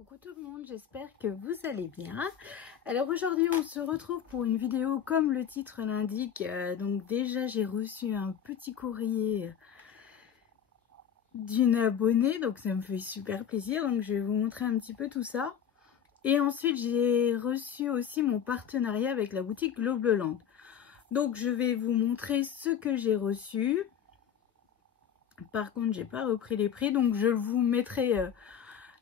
Coucou tout le monde, j'espère que vous allez bien. Alors aujourd'hui on se retrouve pour une vidéo comme le titre l'indique. Donc déjà j'ai reçu un petit courrier d'une abonnée, donc ça me fait super plaisir. Donc je vais vous montrer un petit peu tout ça. Et ensuite j'ai reçu aussi mon partenariat avec la boutique Globleland. Donc je vais vous montrer ce que j'ai reçu. Par contre j'ai pas repris les prix, donc je vous mettrai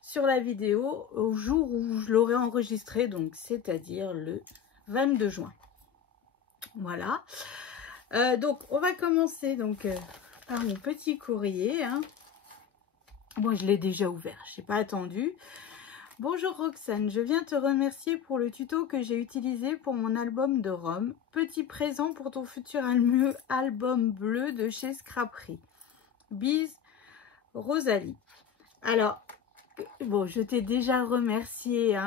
sur la vidéo au jour où je l'aurai enregistré, donc c'est-à-dire le 22 juin. Voilà. Donc on va commencer donc par mon petit courrier. Bon, je l'ai déjà ouvert, je n'ai pas attendu. Bonjour Roxane, je viens te remercier pour le tuto que j'ai utilisé pour mon album de Rome. Petit présent pour ton futur album bleu de chez Scraperie. Bise, Rosalie. Alors, bon, je t'ai déjà remercié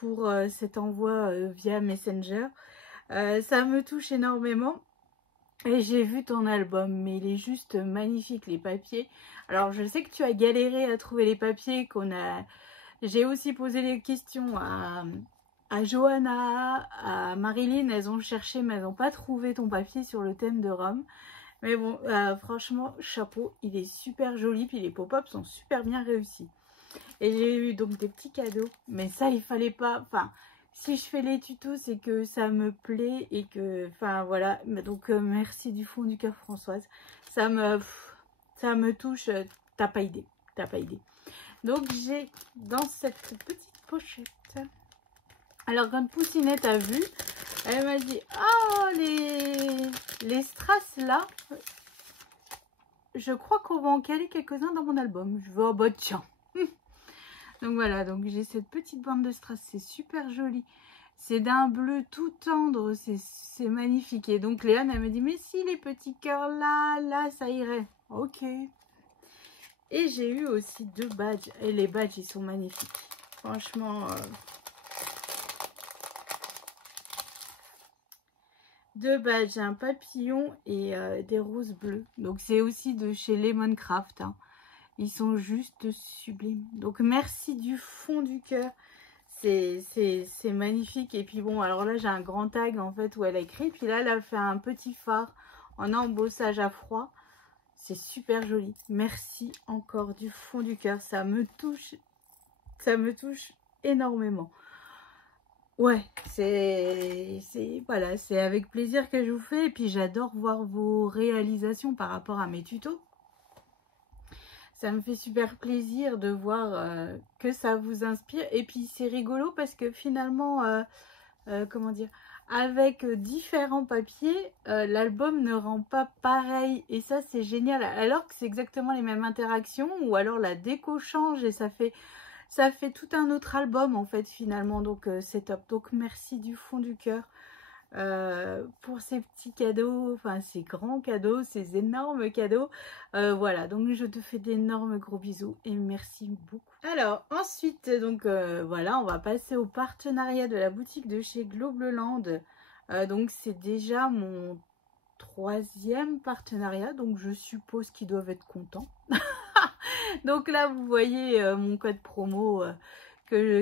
pour cet envoi via Messenger. Ça me touche énormément. Et j'ai vu ton album, mais il est juste magnifique, les papiers. Alors, je sais que tu as galéré à trouver les papiers J'ai aussi posé les questions à Johanna, à Marilyn. Elles ont cherché, mais elles n'ont pas trouvé ton papier sur le thème de Rome. Mais bon, franchement, chapeau, il est super joli, puis les pop-up sont super bien réussis. Et j'ai eu donc des petits cadeaux, mais ça, il fallait pas... Enfin, si je fais les tutos, c'est que ça me plaît et que... Enfin, voilà. Donc, merci du fond du cœur, Françoise. Ça me touche. T'as pas idée. T'as pas idée. Donc, j'ai dans cette petite pochette... Alors, quand Poussinette a vu, elle m'a dit « Ah, les strass là, je crois qu'on va en caler quelques-uns dans mon album. » Je vais en mode tiens. Donc voilà, donc j'ai cette petite bande de strass, c'est super joli. C'est d'un bleu tout tendre, c'est magnifique. Et donc Léane, elle me dit, mais si les petits cœurs là, ça irait. Ok. Et j'ai eu aussi 2 badges. Et les badges, ils sont magnifiques. Franchement... 2 badges, un papillon et des roses bleues. Donc c'est aussi de chez Lemoncraft. Ils sont juste sublimes. Donc merci du fond du cœur. C'est magnifique. Et puis bon, alors là j'ai un grand tag en fait où elle a écrit. Puis là elle a fait un petit phare en embossage à froid. C'est super joli. Merci encore du fond du cœur. Ça me touche énormément. Ouais, voilà, c'est avec plaisir que je vous fais. Et puis j'adore voir vos réalisations par rapport à mes tutos. Ça me fait super plaisir de voir que ça vous inspire. Et puis c'est rigolo parce que finalement, comment dire, avec différents papiers, l'album ne rend pas pareil. Et ça c'est génial. Alors que c'est exactement les mêmes interactions. Ou alors la déco change et ça fait tout un autre album en fait finalement. Donc c'est top. Donc merci du fond du cœur. Pour ces petits cadeaux, enfin ces grands cadeaux, ces énormes cadeaux. Voilà, donc je te fais d'énormes gros bisous et merci beaucoup. Alors ensuite, donc voilà, on va passer au partenariat de la boutique de chez Globleland. Donc c'est déjà mon 3e partenariat, donc je suppose qu'ils doivent être contents. Donc là, vous voyez mon code promo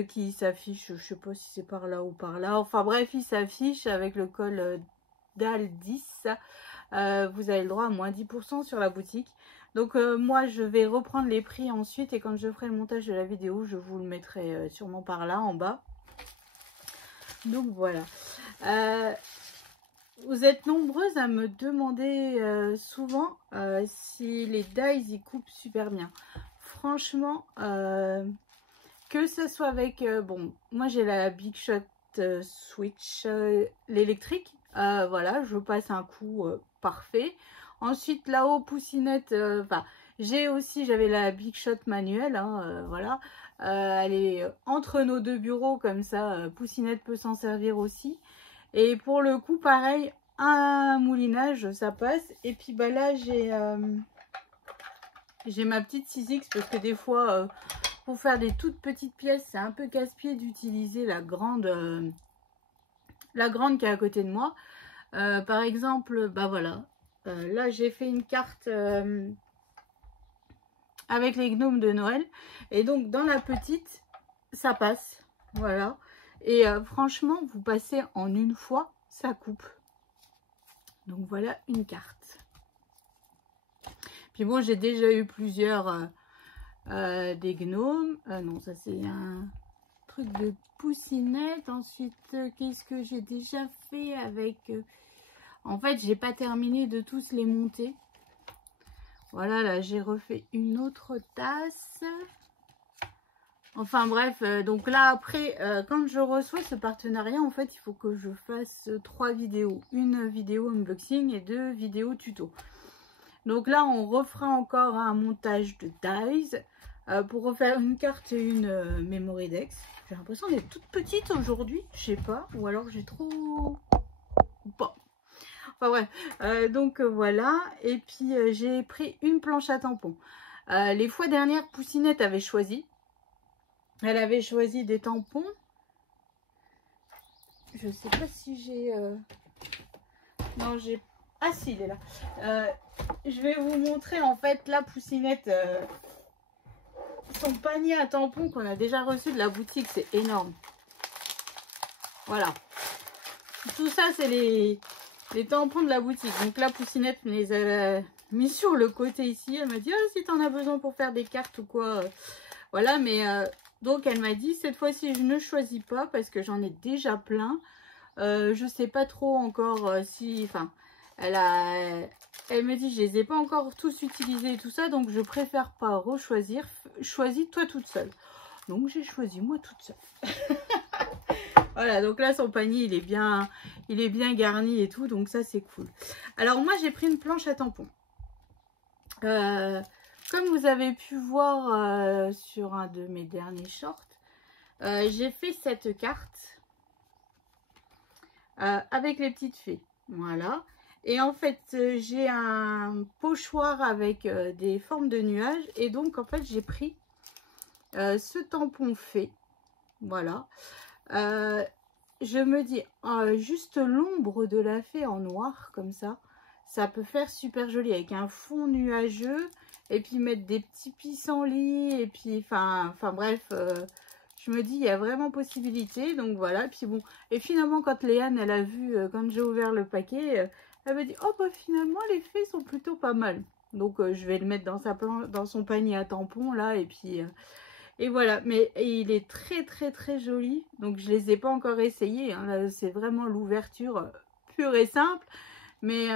qui s'affiche, je sais pas si c'est par là ou par là. Enfin bref, il s'affiche avec le code DAL10. Vous avez le droit à moins 10% sur la boutique. Donc moi, je vais reprendre les prix ensuite. Et quand je ferai le montage de la vidéo, je vous le mettrai sûrement par là, en bas. Donc voilà. Vous êtes nombreuses à me demander souvent si les dies y coupent super bien. Franchement, que ce soit avec... bon, moi j'ai la Big Shot Switch, l'électrique. Voilà, je passe un coup parfait. Ensuite, là-haut, Poussinette... j'avais la Big Shot manuelle, voilà. Elle est entre nos 2 bureaux, comme ça, Poussinette peut s'en servir aussi. Et pour le coup, pareil, un moulinage, ça passe. Et puis bah là, j'ai ma petite 6X parce que des fois, pour faire des toutes petites pièces, c'est un peu casse-pied d'utiliser la grande qui est à côté de moi. Par exemple, bah voilà, là j'ai fait une carte avec les gnomes de Noël. Et donc dans la petite, ça passe. Voilà. Et franchement, vous passez en une fois, ça coupe. Donc voilà une carte. Puis bon, j'ai déjà eu plusieurs des gnomes. Non, ça c'est un truc de poussinette. Ensuite, qu'est-ce que j'ai déjà fait avec... En fait, j'ai pas terminé de tous les monter. Voilà, là, j'ai refait une autre tasse. Enfin bref, donc là après, quand je reçois ce partenariat, en fait, il faut que je fasse 3 vidéos. Une vidéo unboxing et 2 vidéos tuto. Donc là, on refera encore un montage de dies pour refaire une carte et une memory dex. J'ai l'impression d'être toute petite aujourd'hui, je sais pas, ou alors j'ai trop... Bon. Enfin bref, donc voilà, et puis j'ai pris une planche à tampons. Les fois dernières, Poussinette avait choisi. Elle avait choisi des tampons. Je sais pas si j'ai... Non, j'ai... Ah si, il est là. Je vais vous montrer en fait la Poussinette. Son panier à tampons qu'on a déjà reçu de la boutique, c'est énorme. Voilà. Tout ça, c'est les tampons de la boutique. Donc la Poussinette me les a mis sur le côté ici. Elle m'a dit, ah, si tu en as besoin pour faire des cartes ou quoi. Voilà, mais... donc elle m'a dit, cette fois-ci je ne choisis pas parce que j'en ai déjà plein. Je sais pas trop encore si... Enfin, elle me dit, je les ai pas encore tous utilisés et tout ça. Donc je préfère pas rechoisir. Choisis toi toute seule. Donc j'ai choisi moi toute seule. Voilà, donc là son panier il est bien garni et tout. Donc ça c'est cool. Alors moi j'ai pris une planche à tampons. Comme vous avez pu voir sur un de mes derniers shorts, j'ai fait cette carte avec les petites fées. Voilà. Et en fait, j'ai un pochoir avec des formes de nuages. Et donc, en fait, j'ai pris ce tampon fée. Voilà. Je me dis, juste l'ombre de la fée en noir, comme ça peut faire super joli avec un fond nuageux. Et puis mettre des petits pissenlits. Et puis, enfin bref, je me dis, il y a vraiment possibilité. Donc voilà. Puis bon, et finalement, quand Léane, elle a vu, quand j'ai ouvert le paquet, elle m'a dit, oh bah finalement, les fées sont plutôt pas mal. Donc je vais le mettre dans son panier à tampons là. Et puis, et voilà. Mais il est très très très joli. Donc je les ai pas encore essayés. Hein. C'est vraiment l'ouverture pure et simple. Mais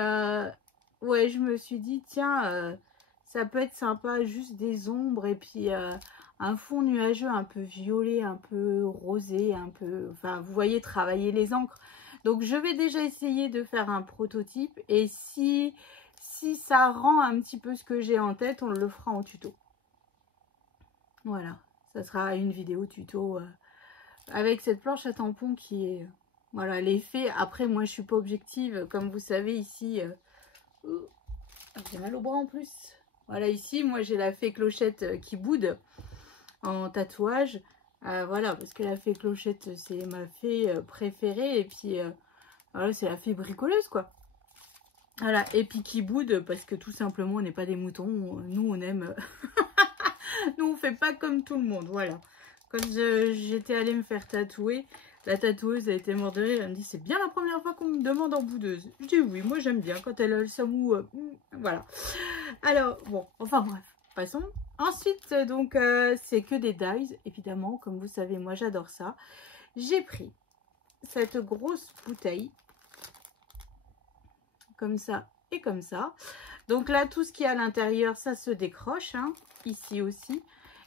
ouais, je me suis dit, tiens... ça peut être sympa, juste des ombres et puis un fond nuageux un peu violet, un peu rosé, un peu... Enfin, vous voyez, travailler les encres. Donc, je vais déjà essayer de faire un prototype. Et si ça rend un petit peu ce que j'ai en tête, on le fera en tuto. Voilà, ça sera une vidéo tuto avec cette planche à tampons qui est... Voilà, l'effet. Après, moi, je suis pas objective. Comme vous savez, ici... j'ai mal au bras en plus. Voilà, ici, moi, j'ai la fée clochette qui boude en tatouage. Voilà, parce que la fée clochette, c'est ma fée préférée. Et puis, voilà, c'est la fée bricoleuse, quoi. Voilà, et puis qui boude parce que tout simplement, on n'est pas des moutons. Nous, on aime... Nous, on fait pas comme tout le monde, voilà. Quand j'étais allée me faire tatouer, la tatoueuse a été morte de rire. Elle me dit, c'est bien la première fois qu'on me demande en boudeuse. Je dis oui, moi j'aime bien quand elle a le samou. Voilà. Alors, bon, enfin bref, passons. Ensuite, donc, c'est que des dies, évidemment. Comme vous savez, moi j'adore ça. J'ai pris cette grosse bouteille. Comme ça et comme ça. Donc là, tout ce qui est à l'intérieur, ça se décroche. Hein, ici aussi.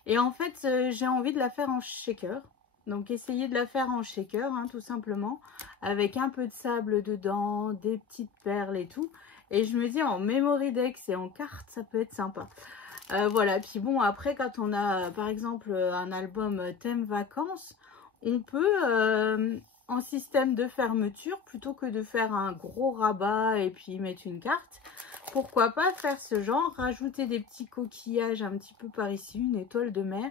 Et en fait, j'ai envie de la faire en shaker. Donc, essayez de la faire en shaker, hein, tout simplement. Avec un peu de sable dedans, des petites perles et tout. Et je me dis, en memory dex et en carte, ça peut être sympa. Voilà. Puis bon, après, quand on a, par exemple, un album thème vacances, on peut, en système de fermeture, plutôt que de faire un gros rabat et puis mettre une carte, pourquoi pas faire ce genre, rajouter des petits coquillages un petit peu par ici, une étoile de mer.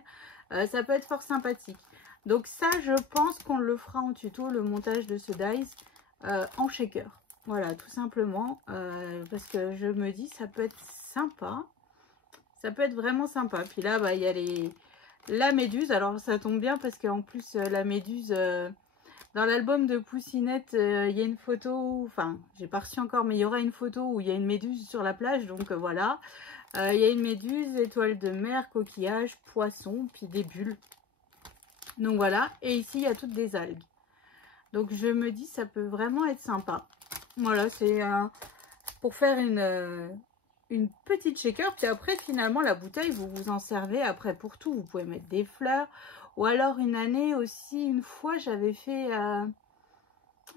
Ça peut être fort sympathique. Donc ça, je pense qu'on le fera en tuto, le montage de ce dies en shaker. Voilà, tout simplement, parce que je me dis, ça peut être sympa. Ça peut être vraiment sympa. Puis là, bah, il y a la méduse. Alors, ça tombe bien parce qu'en plus, la méduse, dans l'album de Poussinette, il y a une photo, enfin, j'ai pas reçu encore, mais il y aura une photo où il y a une méduse sur la plage. Donc, voilà. Il y a une méduse, étoile de mer, coquillage, poisson, puis des bulles. Donc, voilà. Et ici, il y a toutes des algues. Donc, je me dis, ça peut vraiment être sympa. Voilà, c'est pour faire une petite shaker. Puis après, finalement, la bouteille, vous vous en servez après pour tout. Vous pouvez mettre des fleurs. Ou alors, une année aussi, une fois, j'avais fait,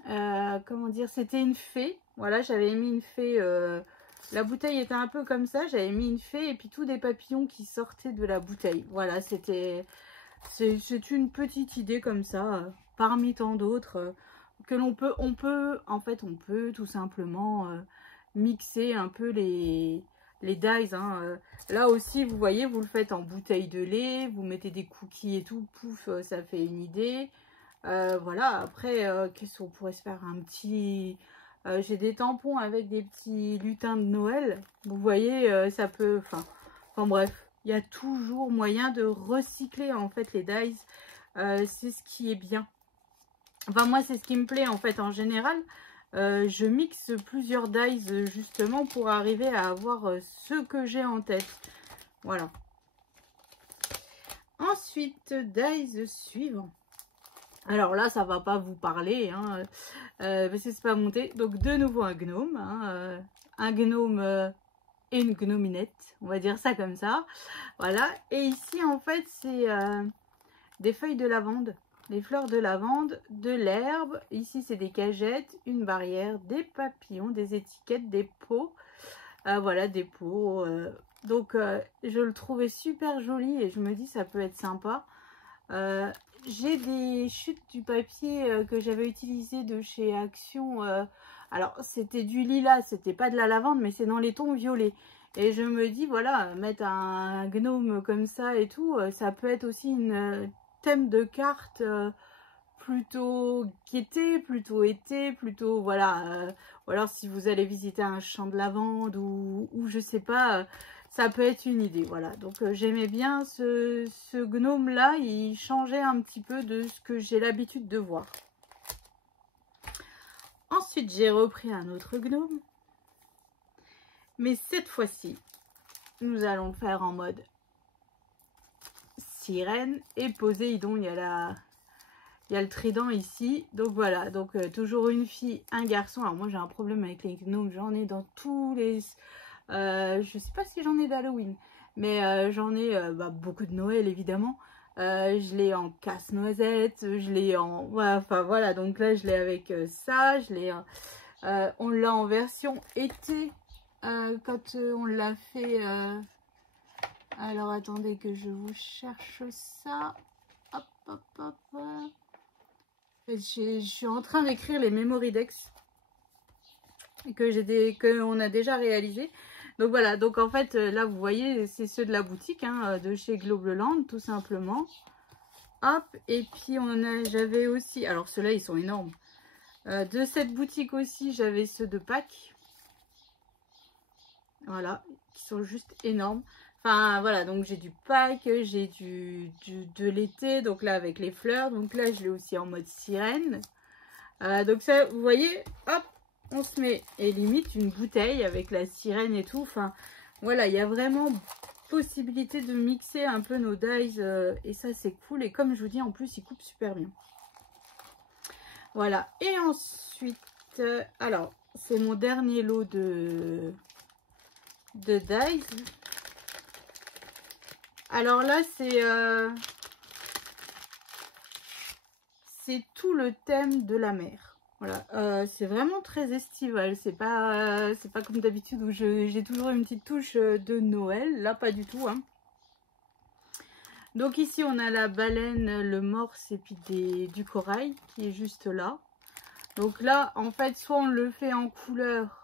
comment dire, c'était une fée. Voilà, j'avais mis une fée. La bouteille était un peu comme ça. J'avais mis une fée et puis tous des papillons qui sortaient de la bouteille. Voilà, c'est une petite idée comme ça, parmi tant d'autres, que l'on peut, on peut tout simplement mixer un peu les dyes. Hein. Là aussi, vous voyez, vous le faites en bouteille de lait, vous mettez des cookies et tout, pouf, ça fait une idée. Voilà, après, qu'est-ce qu'on pourrait se faire? Un petit... j'ai des tampons avec des petits lutins de Noël. Vous voyez, ça peut... Enfin bref, il y a toujours moyen de recycler en fait les dyes. C'est ce qui est bien. Enfin, moi, c'est ce qui me plaît en fait en général. Je mixe plusieurs dyes justement pour arriver à avoir ce que j'ai en tête. Voilà. Ensuite, dyes suivant. Alors là, ça va pas vous parler, hein, parce que c'est pas monté. Donc de nouveau un gnome, hein, un gnome et une gnominette, on va dire ça comme ça. Voilà. Et ici, en fait, c'est des feuilles de lavande. Les fleurs de lavande, de l'herbe, ici c'est des cagettes, une barrière, des papillons, des étiquettes, des pots, voilà des pots. Donc je le trouvais super joli et je me dis ça peut être sympa. J'ai des chutes du papier que j'avais utilisé de chez Action. Alors c'était du lilas, c'était pas de la lavande mais c'est dans les tons violets. Et je me dis voilà, mettre un gnome comme ça et tout, ça peut être aussi une... thème de carte plutôt gaieté, plutôt été, plutôt voilà. Ou alors si vous allez visiter un champ de lavande ou je sais pas, ça peut être une idée. Voilà, donc j'aimais bien ce gnome là, il changeait un petit peu de ce que j'ai l'habitude de voir. Ensuite j'ai repris un autre gnome, mais cette fois-ci nous allons le faire en mode sirène et Poséidon. Il y a le trident ici. Donc voilà, donc toujours une fille, un garçon. Alors moi j'ai un problème avec les gnomes, j'en ai dans tous les... je sais pas si j'en ai d'Halloween, mais j'en ai beaucoup de Noël évidemment. Je l'ai en casse-noisette, je l'ai en... Ouais, enfin voilà, donc là je l'ai avec ça, je l'ai... on l'a en version été quand on l'a fait... Alors, attendez que je vous cherche ça. Hop, hop, hop. Je suis en train d'écrire les Memory Decks qu'on a déjà réalisé. Donc voilà, donc en fait, là, vous voyez, c'est ceux de la boutique, hein, de chez Globleland, tout simplement. Hop, et puis j'avais aussi, alors ceux-là, ils sont énormes. De cette boutique aussi, j'avais ceux de Pâques. Voilà, qui sont juste énormes. Enfin voilà, donc j'ai du Pâques, j'ai de l'été, donc là avec les fleurs. Donc là je l'ai aussi en mode sirène. Donc ça, vous voyez, hop, on se met et limite une bouteille avec la sirène et tout. Enfin voilà, il y a vraiment possibilité de mixer un peu nos dyes et ça c'est cool. Et comme je vous dis, en plus il coupe super bien. Voilà, et ensuite, alors c'est mon dernier lot de dyes. Alors là, c'est tout le thème de la mer. Voilà, c'est vraiment très estival. C'est pas comme d'habitude où j'ai toujours une petite touche de Noël. Là, pas du tout. Hein. Donc ici, on a la baleine, le morse et puis du corail qui est juste là. Donc là, en fait, soit on le fait en couleur.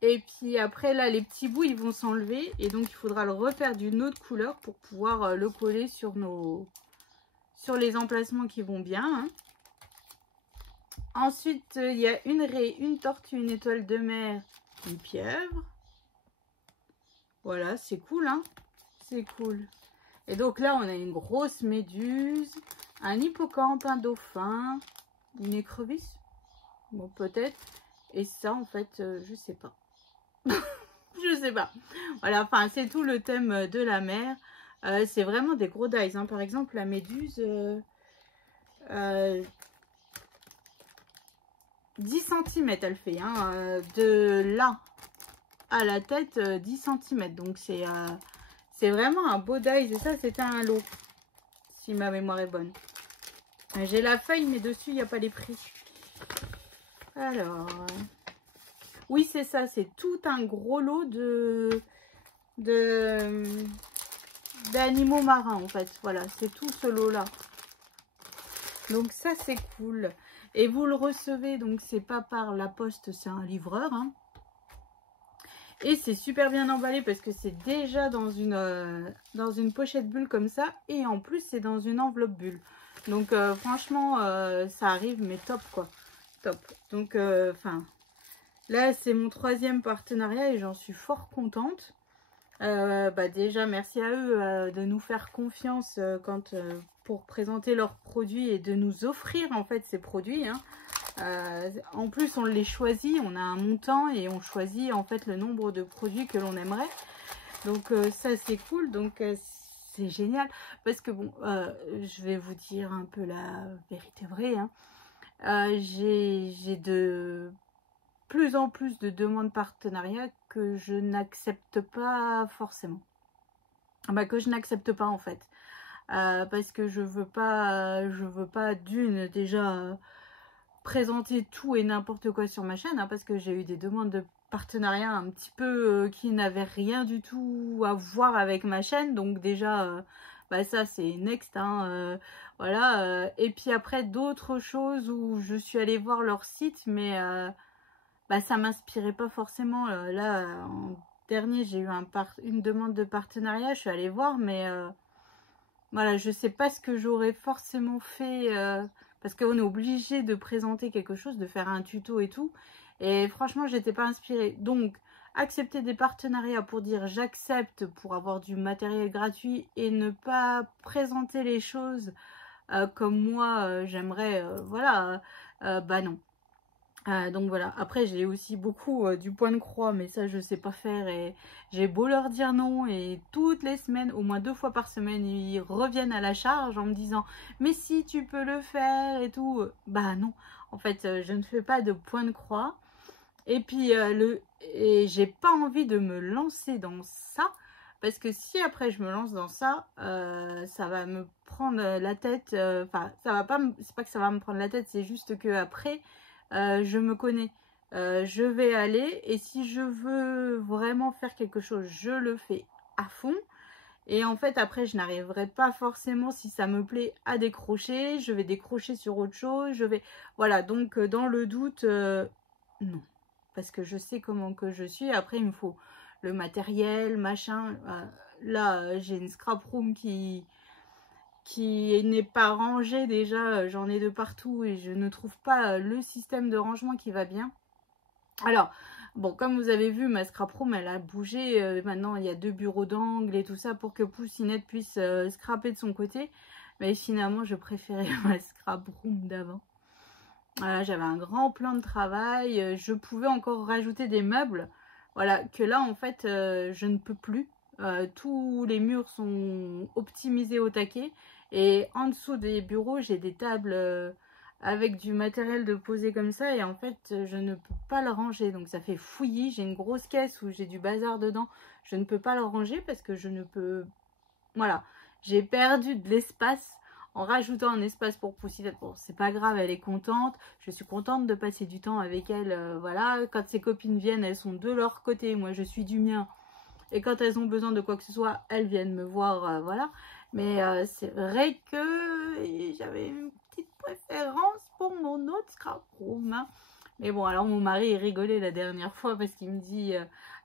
Et puis après là les petits bouts ils vont s'enlever et donc il faudra le refaire d'une autre couleur pour pouvoir le coller sur les emplacements qui vont bien. Hein. Ensuite il y a une raie, une tortue, une étoile de mer, une pieuvre. Voilà, c'est cool, hein. C'est cool. Et donc là, on a une grosse méduse, un hippocampe, un dauphin, une écrevisse. Bon, peut-être. Et ça, en fait, je sais pas. Je sais pas. Voilà, enfin, c'est tout le thème de la mer. C'est vraiment des gros dies, hein. Par exemple, la méduse... 10 cm elle fait, hein, de là à la tête 10 cm, donc c'est vraiment un beau dies. Et ça, c'était un lot, si ma mémoire est bonne. J'ai la feuille, mais dessus il n'y a pas les prix. Alors oui, c'est ça, c'est tout un gros lot d'animaux marins, en fait. Voilà, c'est tout ce lot là, donc ça c'est cool. Et vous le recevez, donc c'est pas par la poste, c'est un livreur, hein. Et c'est super bien emballé parce que c'est déjà dans une pochette bulle comme ça. Et en plus, c'est dans une enveloppe bulle. Donc, franchement, ça arrive, mais top, quoi. Top. Donc, enfin, là, c'est mon 3e partenariat et j'en suis fort contente. Déjà, merci à eux de nous faire confiance pour présenter leurs produits et de nous offrir, en fait, ces produits, hein. En plus, on les choisit, on a un montant et on choisit en fait le nombre de produits que l'on aimerait. Donc ça c'est cool, donc c'est génial. Parce que bon, je vais vous dire un peu la vérité vraie, hein. J'ai de plus en plus de demandes de partenariat que je n'accepte pas forcément. Que je n'accepte pas en fait. Parce que je veux pas d'une déjà... présenter tout et n'importe quoi sur ma chaîne, hein, parce que j'ai eu des demandes de partenariat un petit peu qui n'avaient rien du tout à voir avec ma chaîne, donc déjà ça c'est next, hein, voilà. Et puis après d'autres choses où je suis allée voir leur site, mais ça m'inspirait pas forcément. Là en dernier j'ai eu une demande de partenariat, je suis allée voir, mais voilà, je sais pas ce que j'aurais forcément fait, parce qu'on est obligé de présenter quelque chose, de faire un tuto et tout. Et franchement, j'étais pas inspirée. Donc, accepter des partenariats pour dire j'accepte pour avoir du matériel gratuit et ne pas présenter les choses comme moi j'aimerais, voilà, non. Donc voilà, après j'ai aussi beaucoup du point de croix, mais ça je sais pas faire et j'ai beau leur dire non, et toutes les semaines, au moins 2 fois par semaine, ils reviennent à la charge en me disant mais si tu peux le faire et tout. Non, en fait je ne fais pas de point de croix. Et puis j'ai pas envie de me lancer dans ça, parce que si après je me lance dans ça, ça va me prendre la tête, enfin ça va pas, c'est pas que ça va me prendre la tête, c'est juste que après je me connais, je vais aller, et si je veux vraiment faire quelque chose, je le fais à fond. Et en fait après je n'arriverai pas forcément, si ça me plaît, à décrocher, je vais décrocher sur autre chose, voilà. Donc dans le doute, non, parce que je sais comment que je suis. Après il me faut le matériel, machin. Là j'ai une scrap room qui n'est pas rangée déjà, j'en ai de partout et je ne trouve pas le système de rangement qui va bien. Alors bon, comme vous avez vu, ma scrap room elle a bougé, maintenant il y a 2 bureaux d'angle et tout ça pour que Poussinette puisse scraper de son côté, mais finalement je préférais ma scrap room d'avant. Voilà, j'avais un grand plan de travail, je pouvais encore rajouter des meubles, voilà, que là en fait je ne peux plus. Tous les murs sont optimisés au taquet, et en dessous des bureaux j'ai des tables avec du matériel de poser comme ça, et en fait je ne peux pas le ranger, donc ça fait fouillis. J'ai une grosse caisse où j'ai du bazar dedans, je ne peux pas le ranger parce que je ne peux, voilà, j'ai perdu de l'espace en rajoutant un espace pour Poussinette. Bon, c'est pas grave, elle est contente, je suis contente de passer du temps avec elle, voilà. Quand ses copines viennent, elles sont de leur côté, moi je suis du mien, et quand elles ont besoin de quoi que ce soit, elles viennent me voir, voilà. Mais c'est vrai que j'avais une petite préférence pour mon autre scrap room, hein. Mais bon, alors mon mari rigolait la dernière fois parce qu'il me dit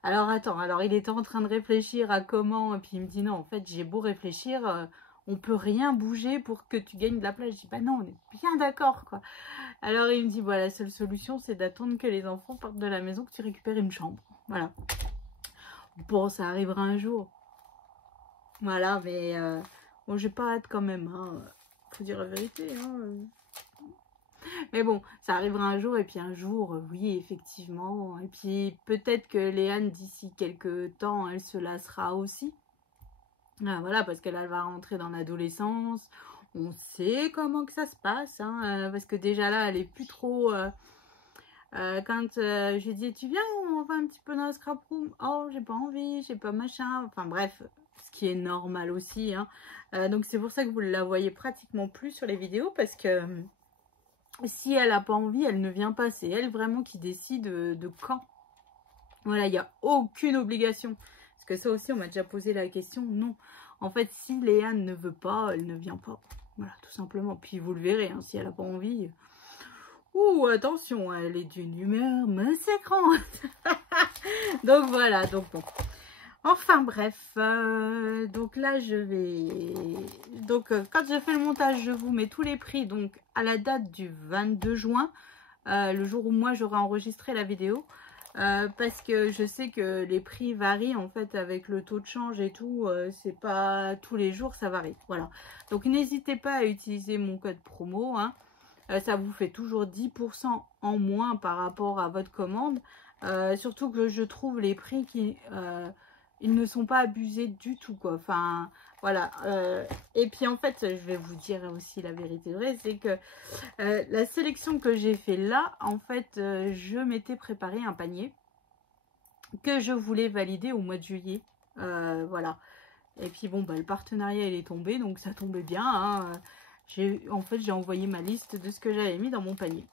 alors attends, alors il était en train de réfléchir à comment, et puis il me dit non, en fait j'ai beau réfléchir, on peut rien bouger pour que tu gagnes de la place. Je dis bah non, on est bien d'accord quoi. Alors il me dit voilà, la seule solution c'est d'attendre que les enfants partent de la maison, que tu récupères une chambre, voilà. Bon, ça arrivera un jour. Voilà, mais bon, j'ai pas hâte quand même, hein. Faut dire la vérité, hein. Mais bon, ça arrivera un jour, et puis un jour, oui, effectivement. Et puis peut-être que Léane, d'ici quelques temps, elle se lassera aussi. Ah, voilà, parce qu'elle va rentrer dans l'adolescence. On sait comment que ça se passe, hein, parce que déjà là, elle est plus trop... quand j'ai dit, tu viens, on va un petit peu dans le scrap room. Oh, j'ai pas envie, j'ai pas machin. Enfin bref, ce qui est normal aussi, hein. Donc c'est pour ça que vous la voyez pratiquement plus sur les vidéos, parce que si elle a pas envie, elle ne vient pas. C'est elle vraiment qui décide de quand. Voilà, il n'y a aucune obligation. Parce que ça aussi, on m'a déjà posé la question. Non. En fait, si Léane ne veut pas, elle ne vient pas. Voilà, tout simplement. Puis vous le verrez, hein, si elle n'a pas envie. Ouh, attention, elle est d'une humeur massacrante. Donc voilà, donc bon. Enfin bref, donc là je vais... Donc quand je fais le montage, je vous mets tous les prix. Donc à la date du 22 juin, le jour où moi j'aurai enregistré la vidéo. Parce que je sais que les prix varient en fait avec le taux de change et tout. C'est pas tous les jours, ça varie. Voilà. Donc n'hésitez pas à utiliser mon code promo, hein. Ça vous fait toujours 10% en moins par rapport à votre commande. Surtout que je trouve les prix qui... ils ne sont pas abusés du tout, quoi. Enfin, voilà. Et puis, en fait, je vais vous dire aussi la vérité vraie, c'est que la sélection que j'ai fait là, en fait, je m'étais préparé un panier que je voulais valider au mois de juillet. Voilà. Et puis, bon, bah, le partenariat, il est tombé, donc ça tombait bien, hein. En fait, j'ai envoyé ma liste de ce que j'avais mis dans mon panier.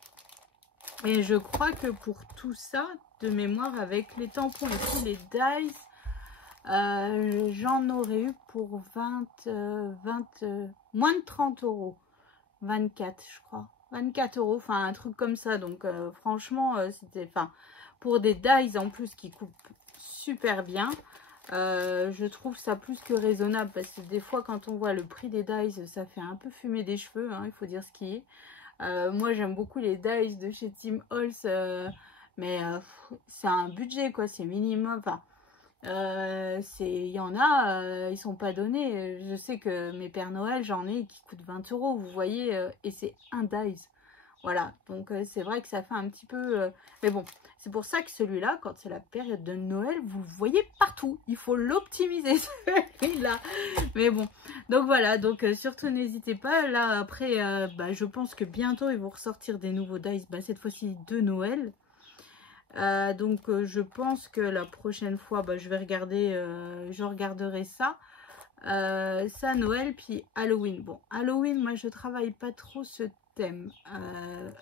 Et je crois que pour tout ça, de mémoire, avec les tampons et tous les dies, j'en aurais eu pour moins de 30 euros. 24, je crois. 24 euros, enfin un truc comme ça. Donc franchement, c'était... Enfin, pour des dies en plus qui coupent super bien, je trouve ça plus que raisonnable. Parce que des fois, quand on voit le prix des dies, ça fait un peu fumer des cheveux, hein, il faut dire ce qui est. Moi, j'aime beaucoup les dies de chez Tim Holtz, mais c'est un budget, quoi, c'est minimum. Enfin, il y en a, ils sont pas donnés. Je sais que mes Pères Noël, j'en ai qui coûtent 20 euros, vous voyez, et c'est un dies. Voilà, donc c'est vrai que ça fait un petit peu... mais bon, c'est pour ça que celui-là, quand c'est la période de Noël, vous le voyez partout. Il faut l'optimiser, celui-là. Mais bon, donc voilà, donc surtout n'hésitez pas. Là, après, bah, je pense que bientôt, ils vont ressortir des nouveaux dies, bah, cette fois-ci de Noël. Donc je pense que la prochaine fois, bah, je vais regarder, je regarderai ça. Ça, Noël, puis Halloween. Bon, Halloween, moi, je travaille pas trop ce thème.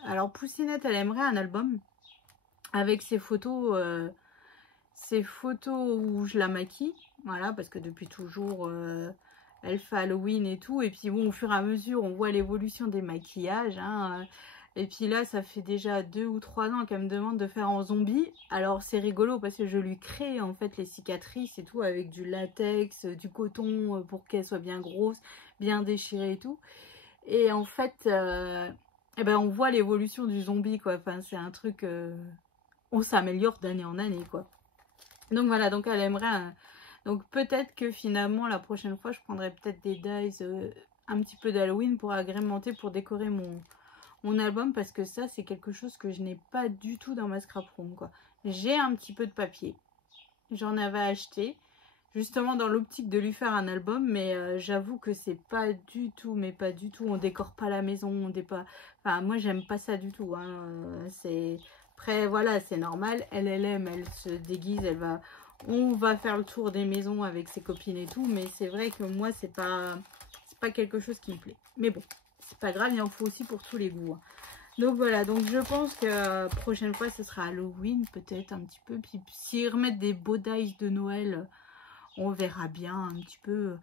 Alors, Poussinette, elle aimerait un album avec ses photos où je la maquille. Voilà, parce que depuis toujours, elle fait Halloween et tout. Et puis, bon, au fur et à mesure, on voit l'évolution des maquillages, hein. Et puis là, ça fait déjà 2 ou 3 ans qu'elle me demande de faire en zombie. Alors, c'est rigolo parce que je lui crée en fait les cicatrices et tout avec du latex, du coton pour qu'elle soit bien grosse, bien déchirée et tout. Et en fait, eh ben, on voit l'évolution du zombie, quoi. Enfin, c'est un truc... on s'améliore d'année en année, quoi. Donc voilà, donc elle aimerait... Donc peut-être que finalement, la prochaine fois, je prendrai peut-être des dies, un petit peu d'Halloween pour agrémenter, pour décorer mon album, parce que ça, c'est quelque chose que je n'ai pas du tout dans ma scrap room, quoi. J'ai un petit peu de papier. J'en avais acheté, justement dans l'optique de lui faire un album, mais j'avoue que c'est pas du tout, mais pas du tout. On décore pas la maison, on décore... Enfin, moi, j'aime pas ça du tout, hein. C'est... Après, voilà, c'est normal. Elle aime, elle se déguise, elle va... On va faire le tour des maisons avec ses copines et tout, mais c'est vrai que moi, c'est pas quelque chose qui me plaît. Mais bon, c'est pas grave, il en faut aussi pour tous les goûts, hein. Donc voilà, donc je pense que prochaine fois ce sera Halloween peut-être un petit peu. Puis s'ils remettent des beaux dies de Noël, on verra bien un petit peu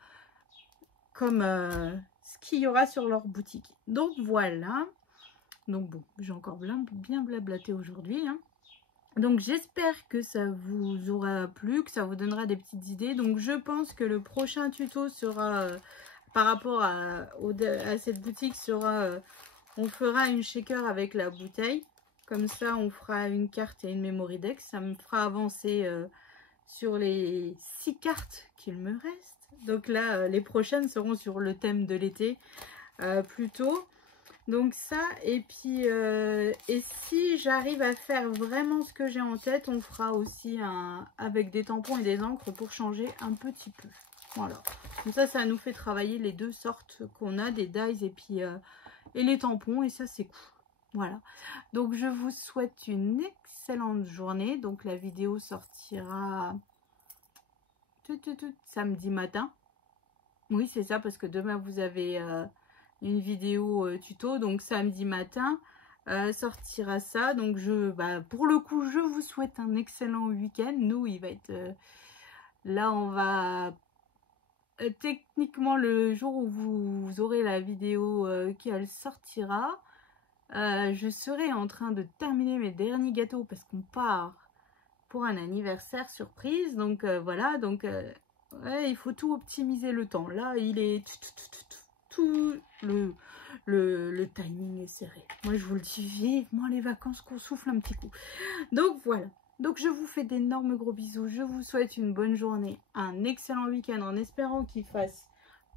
comme ce qu'il y aura sur leur boutique. Donc voilà. Donc bon, j'ai encore bien blablaté aujourd'hui, hein. Donc j'espère que ça vous aura plu, que ça vous donnera des petites idées. Donc je pense que le prochain tuto sera... par rapport à cette boutique sera, on fera une shaker avec la bouteille. Comme ça, on fera une carte et une memory deck. Ça me fera avancer sur les 6 cartes qu'il me reste. Donc là, les prochaines seront sur le thème de l'été plutôt. Donc ça, et puis et si j'arrive à faire vraiment ce que j'ai en tête, on fera aussi avec des tampons et des encres pour changer un petit peu. Voilà. Comme ça nous fait travailler les deux sortes qu'on a, des dies et puis et les tampons, et ça c'est cool. Voilà. Donc je vous souhaite une excellente journée. Donc la vidéo sortira samedi matin. Oui, c'est ça, parce que demain vous avez une vidéo tuto, donc samedi matin sortira ça. Donc pour le coup, je vous souhaite un excellent week-end. Nous, il va être là, on va techniquement le jour où vous aurez la vidéo qui elle sortira, je serai en train de terminer mes derniers gâteaux parce qu'on part pour un anniversaire surprise. Donc voilà, donc ouais, il faut tout optimiser le temps. Là, il est tout le timing est serré. Moi, je vous le dis, vivement les vacances, qu'on souffle un petit coup. Donc voilà. Donc je vous fais d'énormes gros bisous. Je vous souhaite une bonne journée, un excellent week-end en espérant qu'il fasse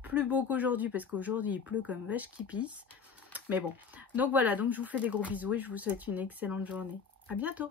plus beau qu'aujourd'hui, parce qu'aujourd'hui il pleut comme vache qui pisse. Mais bon. Donc voilà, donc je vous fais des gros bisous et je vous souhaite une excellente journée. À bientôt.